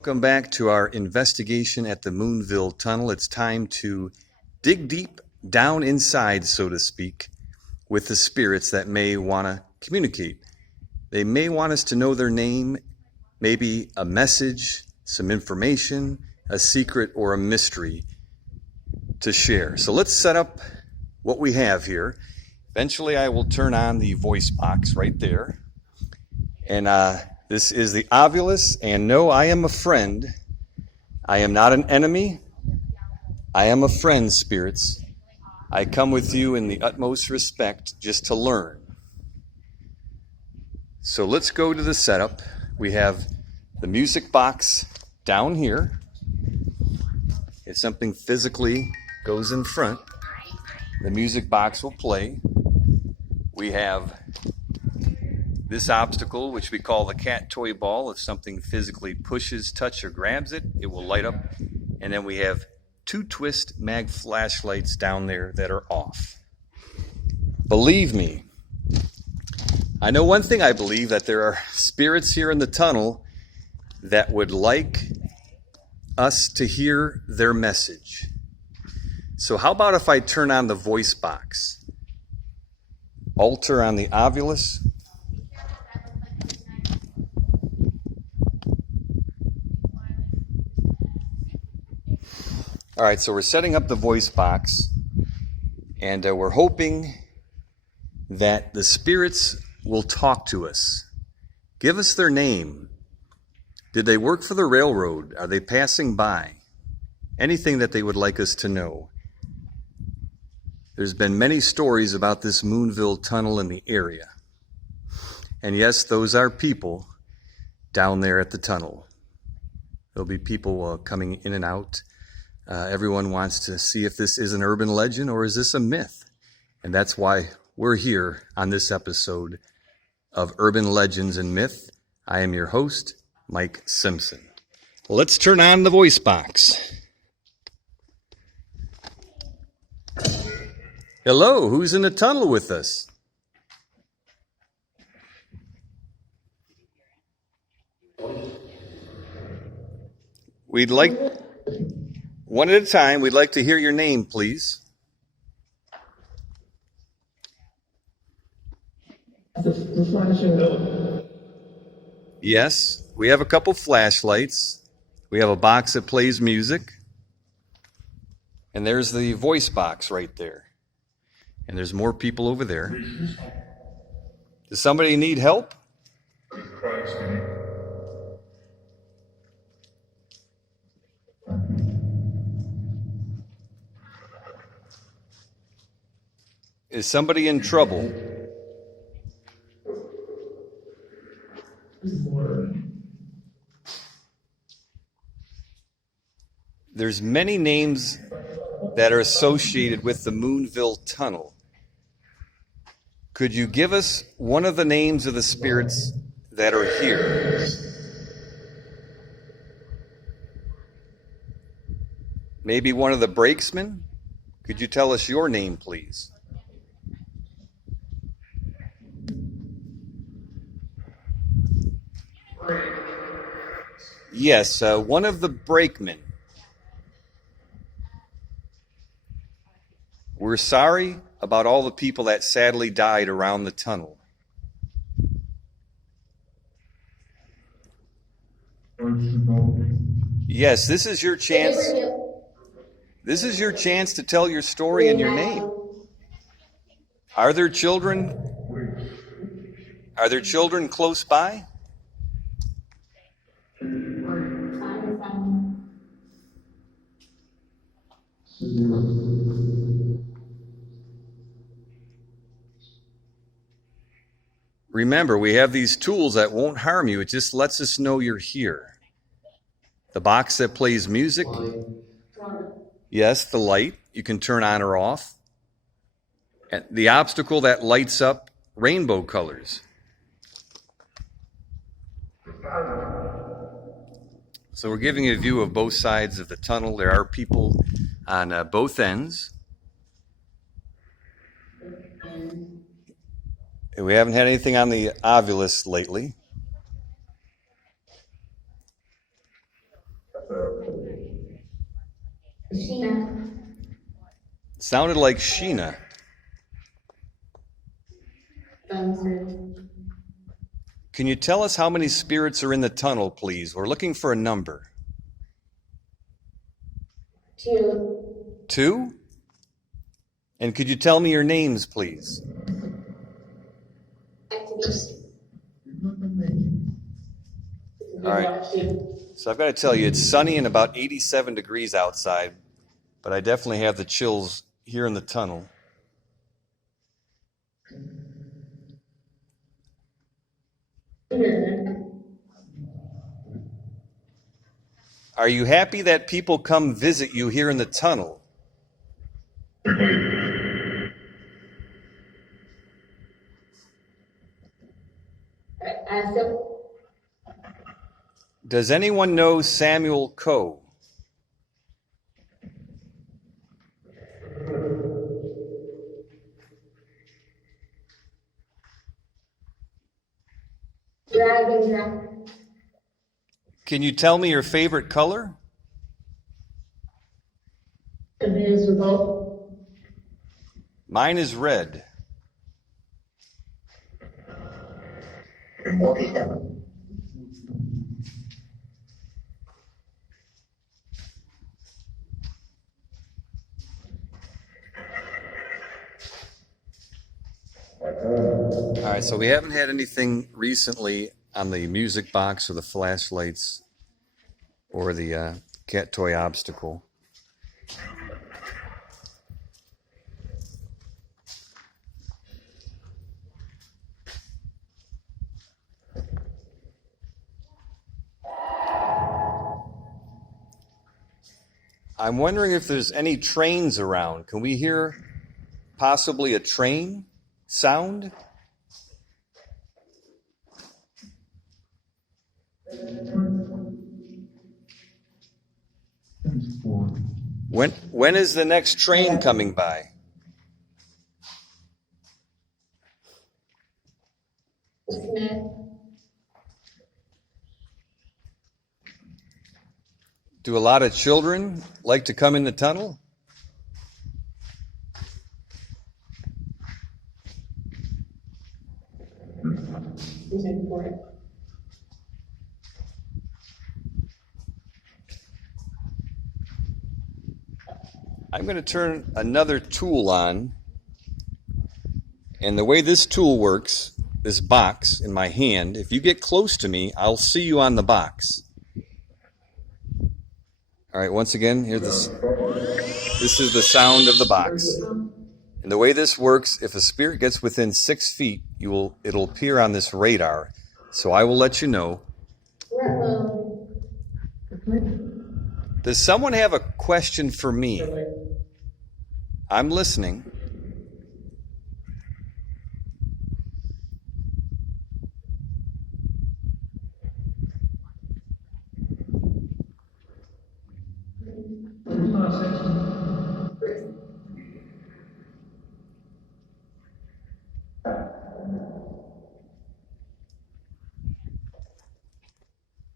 Welcome back to our investigation at the Moonville Tunnel. It's time to dig deep down inside, so to speak, with the spirits that may want to communicate. They may want us to know their name, maybe a message, some information, a secret, or a mystery to share. So let's set up what we have here. Eventually, I will turn on the voice box right there. And this is the Ovilus, and no, I am a friend. I am not an enemy. I am a friend, spirits. I come with you in the utmost respect just to learn. So let's go to the setup. We have the music box down here. If something physically goes in front, the music box will play. We have this obstacle, which we call the cat toy ball. If something physically pushes, touches, or grabs it, it will light up. And then we have two twist mag flashlights down there that are off. Believe me, I know one thing. I believe that there are spirits here in the tunnel that would like us to hear their message. So how about if I turn on the voice box? Altar on the Ovilus. All right, so we're setting up the voice box, and we're hoping that the spirits will talk to us. Give us their name. Did they work for the railroad? Are they passing by? Anything that they would like us to know. There's been many stories about this Moonville Tunnel in the area. And yes, those are people down there at the tunnel. There'll be people coming in and out. Everyone wants to see if this is an urban legend or is this a myth. And that's why we're here on this episode of Urban Legends and Myth. I am your host, Mike Simpson. Well, let's turn on the voice box. Hello, who's in the tunnel with us? We'd like, one at a time, we'd like to hear your name, please. Yes, we have a couple flashlights. We have a box that plays music. And there's the voice box right there. And there's more people over there. Does somebody need help? Is somebody in trouble? There's many names that are associated with the Moonville Tunnel. Could you give us one of the names of the spirits that are here? Maybe one of the brakesmen? Could you tell us your name, please? Yes, one of the brakemen. We're sorry about all the people that sadly died around the tunnel. Yes, this is your chance. This is your chance to tell your story and your name. Are there children? Are there children close by? Remember, we have these tools that won't harm you. It just lets us know you're here. The box that plays music. Yes, the light. You can turn on or off. And the obstacle that lights up rainbow colors. So we're giving you a view of both sides of the tunnel. There are people on both ends. We haven't had anything on the Ovilus lately. Sheena. Sounded like Sheena. Can you tell us how many spirits are in the tunnel, please? We're looking for a number. 2. 2? And could you tell me your names, please? All right. So I've got to tell you, it's sunny and about 87 degrees outside, but I definitely have the chills here in the tunnel. Are you happy that people come visit you here in the tunnel? Does anyone know Samuel Coe? Dragon. Can you tell me your favorite color? Invisible. Mine is red. All right, so we haven't had anything recently on the music box or the flashlights or the cat toy obstacle. I'm wondering if there's any trains around. Can we hear possibly a train sound? When is the next train coming by? Do a lot of children like to come in the tunnel? I'm going to turn another tool on, and the way this tool works, this box in my hand, if you get close to me, I'll see you on the box. All right, once again, here's this is the sound of the box. And the way this works, if a spirit gets within 6 feet, it'll appear on this radar. So I will let you know. Does someone have a question for me? I'm listening.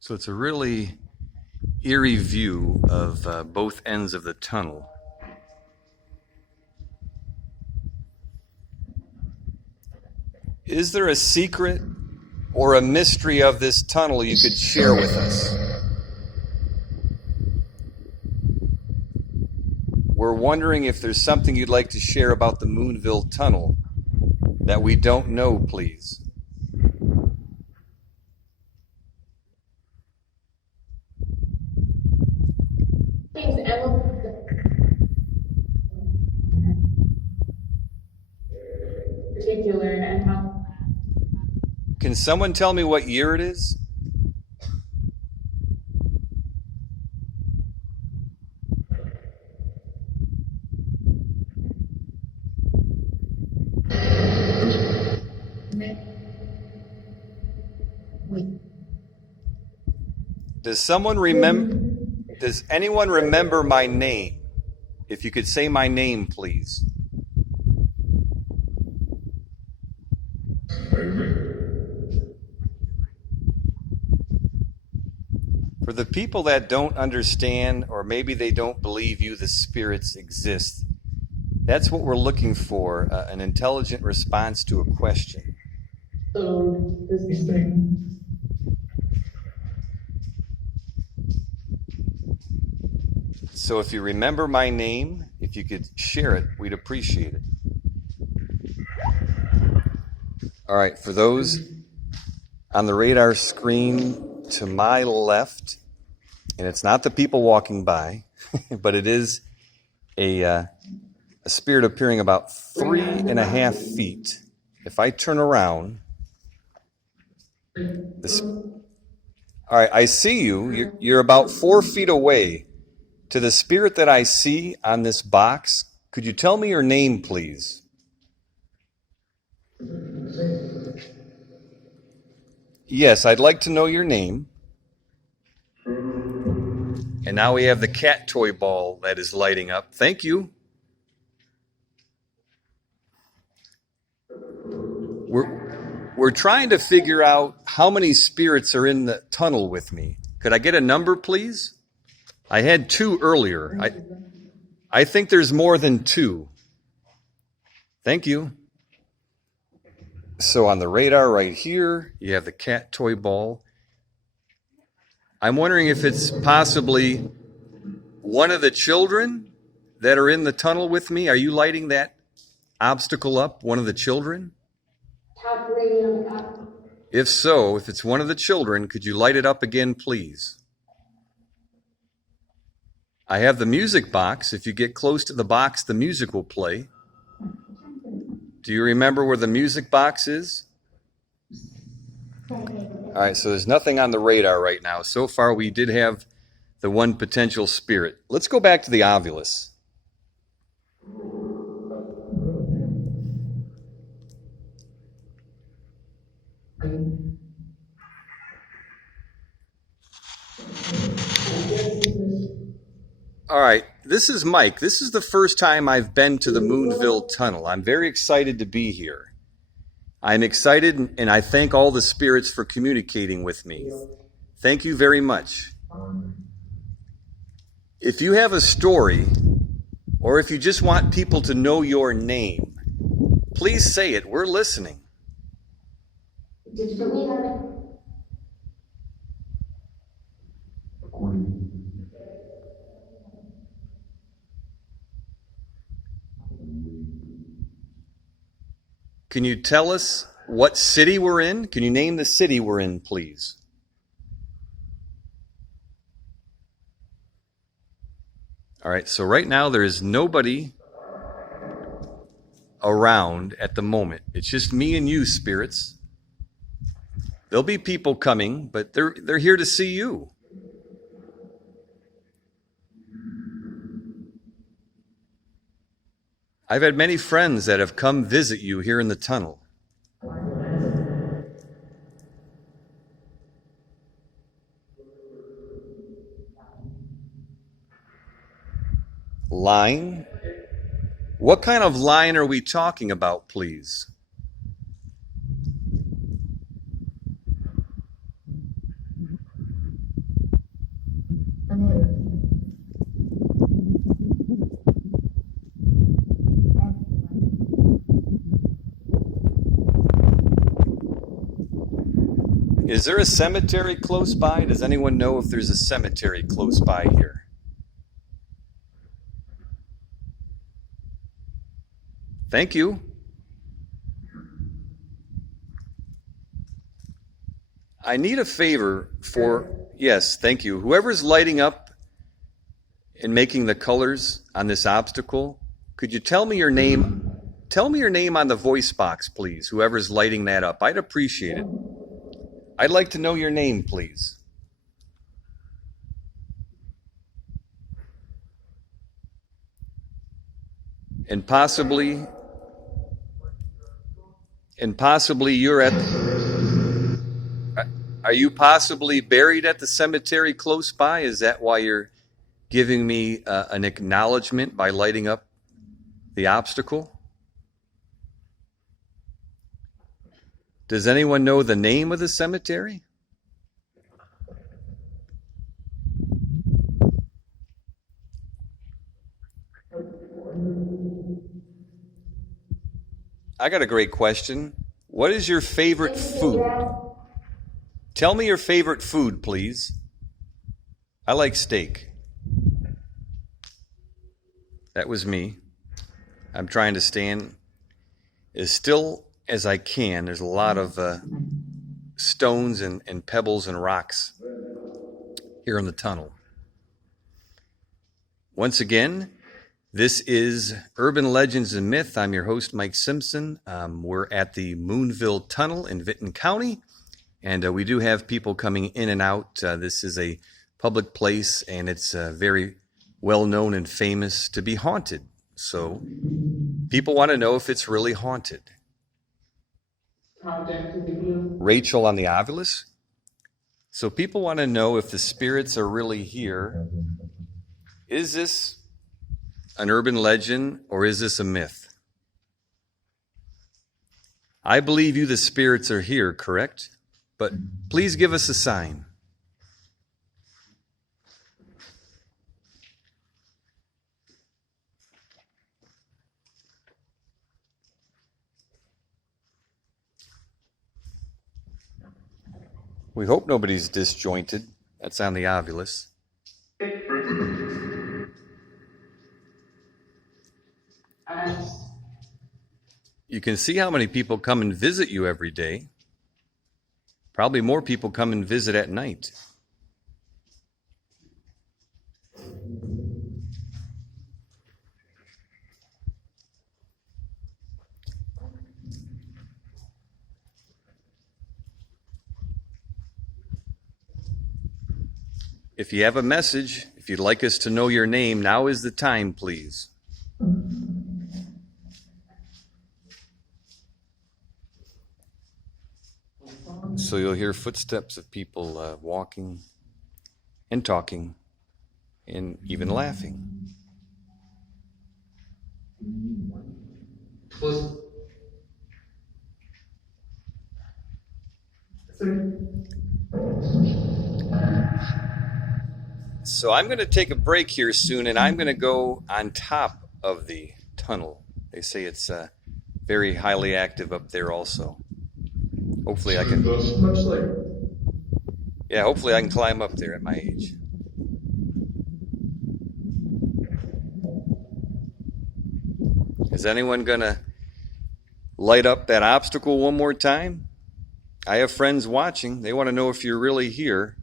So it's a really eerie view of both ends of the tunnel. Is there a secret or a mystery of this tunnel you could share with us? We're wondering if there's something you'd like to share about the Moonville Tunnel that we don't know, please. Particular and how. Can someone tell me what year it is? Does anyone remember my name? If you could say my name, please. For the people that don't understand, or maybe they don't believe you, the spirits exist, that's what we're looking for, an intelligent response to a question. So, this thing. So if you remember my name, if you could share it, we'd appreciate it. All right, for those on the radar screen to my left, and it's not the people walking by, but it is a spirit appearing about 3.5 feet. If I turn around, all right, I see you. You're about 4 feet away. To the spirit that I see on this box, could you tell me your name, please? Yes, I'd like to know your name. And now we have the cat toy ball that is lighting up. Thank you. We're trying to figure out how many spirits are in the tunnel with me. Could I get a number, please? I had 2 earlier. I think there's more than 2. Thank you. So on the radar right here, you have the cat toy ball. I'm wondering if it's possibly one of the children that are in the tunnel with me. Are you lighting that obstacle up, one of the children? Top rating on the top. If so, if it's one of the children, could you light it up again, please? I have the music box. If you get close to the box, the music will play. Do you remember where the music box is? All right, so there's nothing on the radar right now. So far, we did have the one potential spirit. Let's go back to the Ovilus. All right, this is Mike. This is the first time I've been to the Moonville Tunnel. I'm very excited to be here. I'm excited, and I thank all the spirits for communicating with me. Thank you very much. If you have a story, or if you just want people to know your name, please say it. We're listening. Did you believe on it? Can you tell us what city we're in? Can you name the city we're in, please? All right, so right now there is nobody around at the moment. It's just me and you, spirits. There'll be people coming, but they're here to see you. I've had many friends that have come visit you here in the tunnel. Line? What kind of line are we talking about, please? Is there a cemetery close by? Does anyone know if there's a cemetery close by here? Thank you. I need a favor for, yes, thank you. Whoever's lighting up and making the colors on this obstacle, could you tell me your name? Tell me your name on the voice box, please, whoever's lighting that up. I'd appreciate it. I'd like to know your name, please. And possibly you're at, are you possibly buried at the cemetery close by? Is that why you're giving me an acknowledgement by lighting up the obstacle? Does anyone know the name of the cemetery? I got a great question. What is your favorite food? Tell me your favorite food, please. I like steak. That was me. I'm trying to stand as still as I can. There's a lot of stones and pebbles and rocks here in the tunnel. Once again, this is Urban Legends and Myth. I'm your host, Mike Simpson. We're at the Moonville Tunnel in Vinton County, and we do have people coming in and out. This is a public place, and it's very well known and famous to be haunted. So people want to know if it's really haunted. Rachel on the Ovilus. So people want to know if the spirits are really here. Is this an urban legend or is this a myth? I believe you, the spirits, are here, correct? But please give us a sign. We hope nobody's disjointed. That's on the Ovilus. You can see how many people come and visit you every day. Probably more people come and visit at night. If you have a message, if you'd like us to know your name, now is the time, please. So you'll hear footsteps of people walking and talking and even laughing. So I'm going to take a break here soon, and I'm going to go on top of the tunnel. They say it's very highly active up there also. Hopefully I can. Yeah, hopefully I can climb up there at my age. Is anyone going to light up that obstacle one more time? I have friends watching. They want to know if you're really here.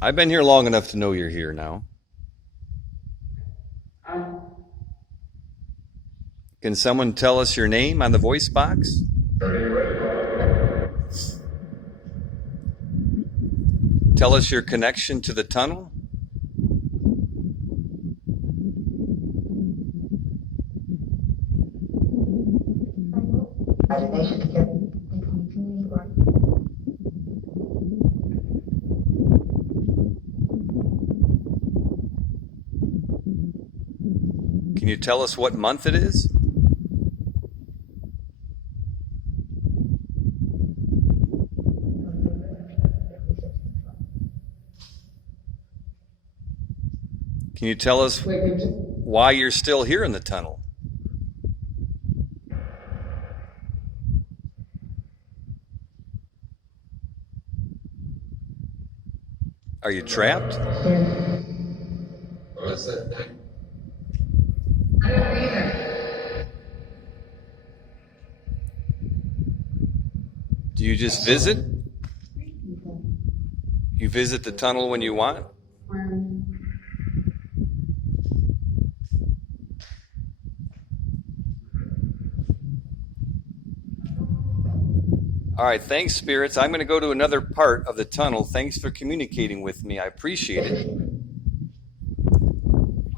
I've been here long enough to know you're here now. Can someone tell us your name on the voice box? Tell us your connection to the tunnel. Can you tell us what month it is? Can you tell us why you're still here in the tunnel? Are you trapped? Do you just visit? You visit the tunnel when you want? All right, thanks, spirits. I'm going to go to another part of the tunnel. Thanks for communicating with me. I appreciate it.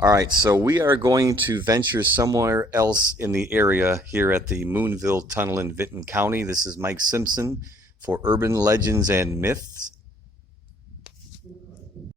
All right, so we are going to venture somewhere else in the area here at the Moonville Tunnel in Vinton County. This is Mike Simpson for Urban Legends and Myths.